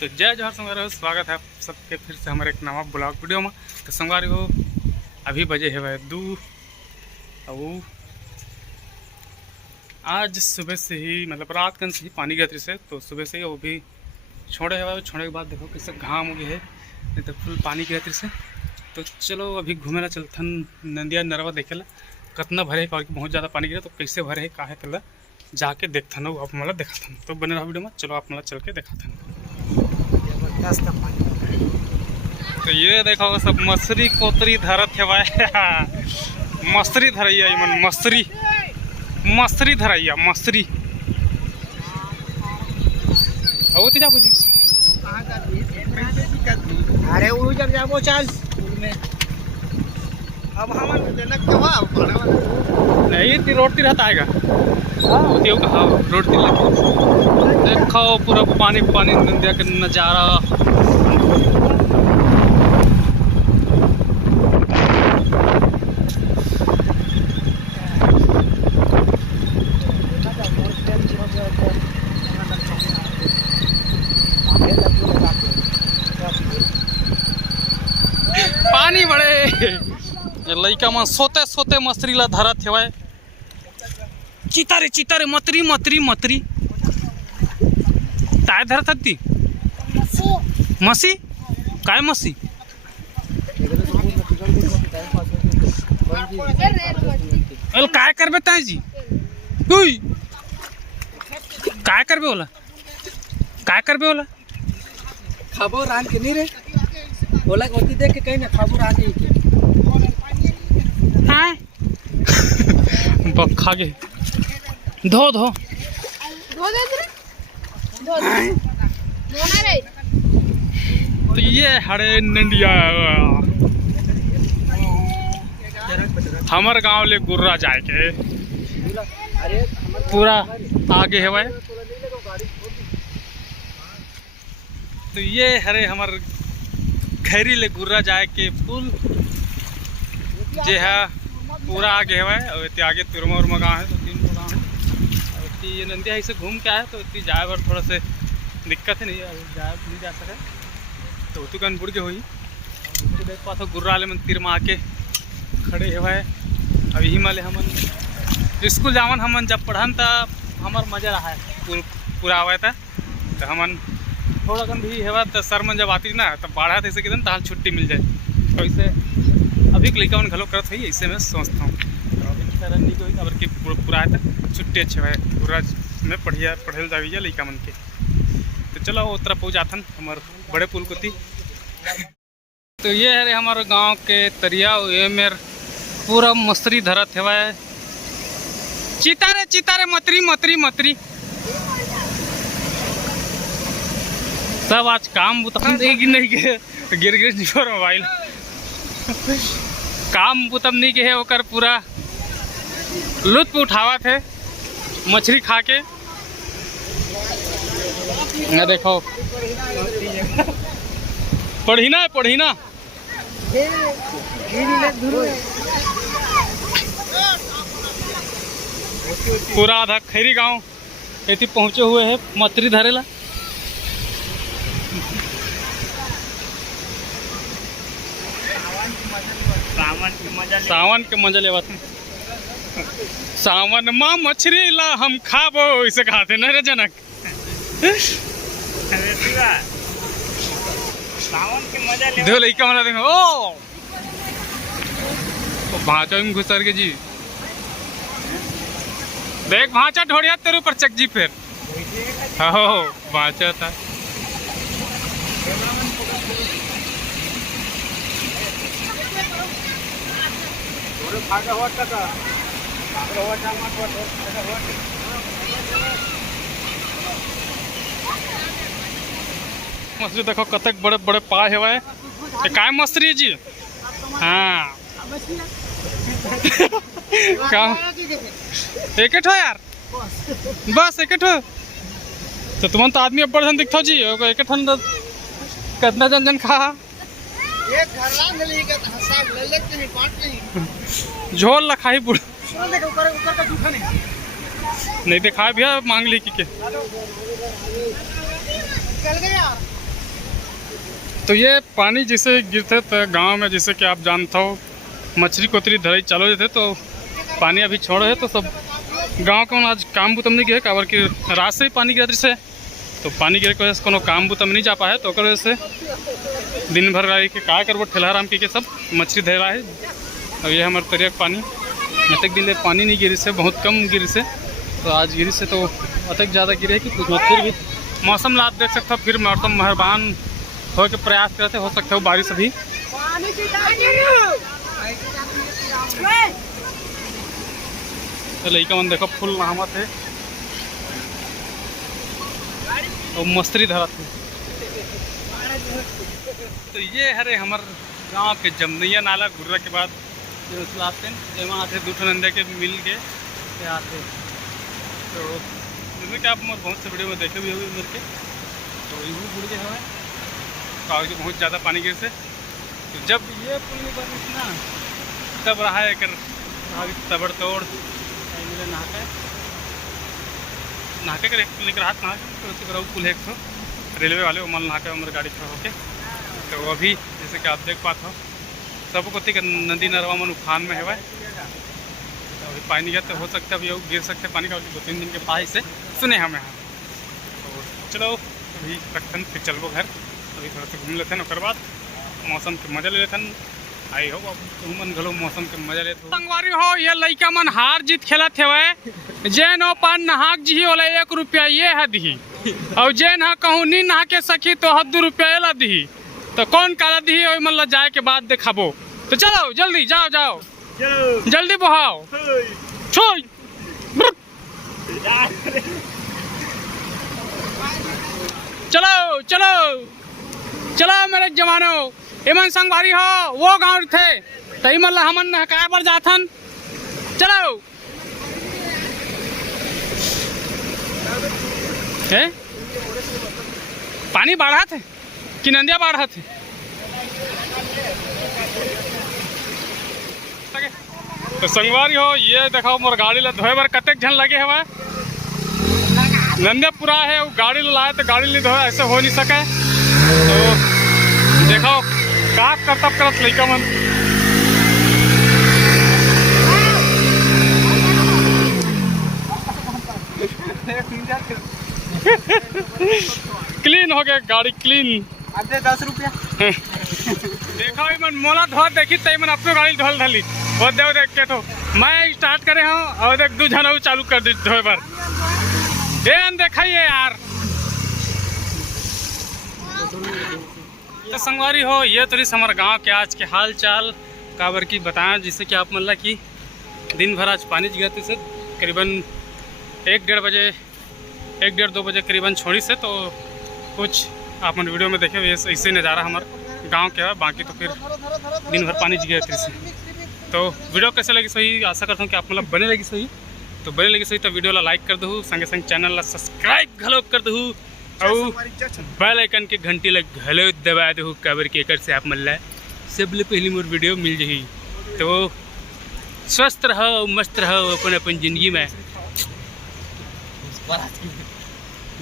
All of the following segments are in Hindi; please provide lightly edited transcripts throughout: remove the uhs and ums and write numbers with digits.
तो जय जोहर संगवारी, स्वागत है आप सबके फिर से हमारे एक नवा ब्लॉग वीडियो में। तो संगवारी हो अभी बजे है वह 2 और आज सुबह से ही मतलब रात कन से ही पानी गिरती से, तो सुबह से ही वो भी छोड़े है। छोड़े के बाद देखो कैसे घाम हो गया है, नहीं तो फुल पानी गिरती से। तो चलो अभी घूमे ला चलथन नंदिया नरवा देखे ला कितना भरे है, और बहुत ज़्यादा पानी गिरा तो कैसे भरे है का है पहले जाके देखथन आप मतलब देखा। तो बने रहा वीडियो में, चलो आप मतलब चल के देखा। तो ये देखो सब मछली कोतरी धरत है भाई मछली धरैया मन मछली धरैया मछली। ओ तेजा बुझी अरे वो जब जाबो चल में अब हम जनक कवा नहीं ती रोड ती रहता आएगा। हां त्यो कहा रोड ती देखो पूरा पानी पानी नदिया के नजारा। पानी बड़े लइका मन सोते सोते मछली ला धरत हेवै। चितारे चितारे मतरी मतरी मतरी ताय धरत हती मसी काय मसी अल काय करबे ताई जी तुई काय करबे होला काय करबे होला खाबो रान के नहीं रे बोला होती देख के कहीं ना खाबो रान के हां बखा गे धो धो धो दे धो ना रे। तो ये हरे नंदिया हमार गांव ले गुर्रा जाए के पूरा आगे है भाई। तो ये हरे हमार खैरी ले गुर्रा जाए के पुल जे है पूरा आगे है भाई। और इतने आगे तुरमा उरमा गाँव है, तो 3 गाँव है। और ये नंदिया ऐसे घूम के आए तो इतनी जाए बार थोड़ा से दिक्कत है, नहीं जाए नहीं जा सके तो तू कन बुड़ के हुई देख पा तो गुर्रा ले मंदिर में आके खड़े है भाई। अब यही माले हमन स्कूल जावन हमन जब पढ़न तब हमार मजा रहा है पूरा आवा था। तो हमन थोड़ा कन भी हेवा तो सर मन जब आती ना तब बाढ़ा थे किधन ताल छुट्टी मिल जाए। तो ऐसे अभी लड़का मन घलो करत है, ऐसे मैं सोचता हूँ। तो अभी तरह नहीं कोई अगर कि पूरा है तो छुट्टी अच्छे भाई पूरा में पढ़िया पढ़े जाइए लड़का मन के। तो चलो वो तरफ पहुँच जाथन हमारे बड़े पुल को थी। तो ये है हमारे गांव के तरिया ये मेर पूरा मछली धरत है भाई। चितारे चितारे मतरी मतरी मतरी सब आज काम बुतम देगी नहीं के गिर नहीं मोबाइल काम बुतम नहीं के है ओकर पूरा लुत्फ उठावत है मछली खा के। ना देखो पढ़ी ना पूरा आधा खैरी गांव ऐसी पहुंचे हुए हैं मछली धरेला। सावन के मजा लेवा सावन माँ मछली ला हम खाबो इसे खाते न रे जनक। सावन के मजा ले देखो लइका मना देखो ओ भाचा में घुसर के जी देख भाचा ढोड़िया तेरे ऊपर चक जी फिर हो भाचा था। मछली देखो कतक बड़े बड़े पाए है भाई काय मछली जी। हाँ एक यार बस एक तो तुम तो आदमी अब दिखता जी एक कितना जन जन खा झोल लखाई बुढ़ नहीं देखा भैया मांग ली कि तो ये पानी जैसे गिरते तो गांव में जैसे कि आप जानते हो मछली कोतरी धरई चालू थे तो पानी अभी छोड़ है तो सब गांव को आज काम बुतम नहीं गए काबर कि रात से ही पानी गिरत से तो पानी गिरे की वजह से कोनो काम बुतम नहीं जा पाए तो वजह से दिन भर रही के का करबो ठेला आराम के सब मछली धरा है। और ये हमारे तरिया पानी अतक दिन पानी नहीं गिरी से बहुत कम गिरी से तो आज गिरी से तो अतक ज़्यादा गिरे कि कुछ फिर भी मौसम ला देख सकते हो फिर मौसम मेहरबान हो के प्रयास करते हो सकते हो बारिश अभी। तो लड़का मन देखो फुल नहामत है और मस्तरी धरा थे। तो ये हरे हमार गांव के जमनैया नाला गुर्रा के बाद आते हैं आते दो नंदे के मिल के आते तो जैसे कि आप बहुत से वीडियो में देखे भी होंगे उधर के तो यूँ बुड़ गए हुए कागज बहुत ज़्यादा पानी गिर से तो जब ये पुल नहीं बन ना तब रहा है कर तबड़ तोड़ नहाके कर एक पुल लेकर हाथ नहा तो उसी तरह पुल है एक तो रेलवे वाले वो मल नहाके हमारे गाड़ी खड़ा होके तो वो भी जैसे कि आप देख पाते हो सब को नदी नरवा मन उफान में है तो अभी पानी गया तो हो सकता है अभी गिर सकते पानी का 2-3 दिन के बाद से सुने हमें यहाँ तो चलो अभी रखन फिर चलबो घर अभी थोड़ा सा घूम लेते हैं और बाद मौसम के मजा ले लेते हैं। आई हो तुम मन घलो मौसम के मजा लेते संगवारी हो ये लड़का मन हार जीत खेलत है जैन ओ पान नहाक जी वाला 1 रुपया ये है दी और जैन हा कहूँ नहीं नहा के सकी तो 2 रुपया ला दी तो कौन काला दी वही मन ला जाए के बाद देखाबो तो चलो जल्दी जाओ जाओ जल्दी बहाओ छोड़ चलो चलो चलो मेरे जवानों एमन संगवारी हो वो गांव थे तो मतलब हमन हकाय पर जाथन चलो है पानी बाढ़ा थे कि नंदिया बाढ़ा थे तो संगवारी हो ये देखो मोर गाड़ी ला धोए बर कतेक झन लगे हवा नंदिया पूरा है वो गाड़ी लाए तो गाड़ी नहीं धोए ऐसे हो नहीं सके तो देखो का करतब करत लड़का मन क्लीन हो गया गाड़ी क्लीन 10 रुपया देखो मन मोला धो देखी तई मन अपने गाड़ी धोल धली वो देख के तो मैं स्टार्ट करे हूँ और देख 2 जन चालू कर दी धोए बार देखाइए यार। तो संगवारी हो ये तो हमारे गांव के आज के हाल चाल काबर की बताएं जिससे कि आप मतलब कि दिन भर आज पानी गिरते से करीबन 1-1:30 बजे करीबन छोड़ी से तो कुछ आप मन वीडियो में देखे ऐसे नज़ारा हमारे गांव के है बाकी तो फिर दिन भर पानी गिरते से तो वीडियो कैसे लगी सही आशा करता हूँ कि आप मतलब बने लगी सही तो बने लगी सही तो वीडियो ला लाइक कर दू संगे संग चैनल ला सब्सक्राइब घलो कर दू और बेल आइकन के घंटी ला घलो दबा दू काबर के कर से आप मन ला सबले पहली मोर वीडियो मिल जाही तो स्वस्थ रहो मस्त रहो अपन जिंदगी में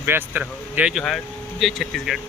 व्यस्त रहो। जय जोहार जय छत्तीसगढ़।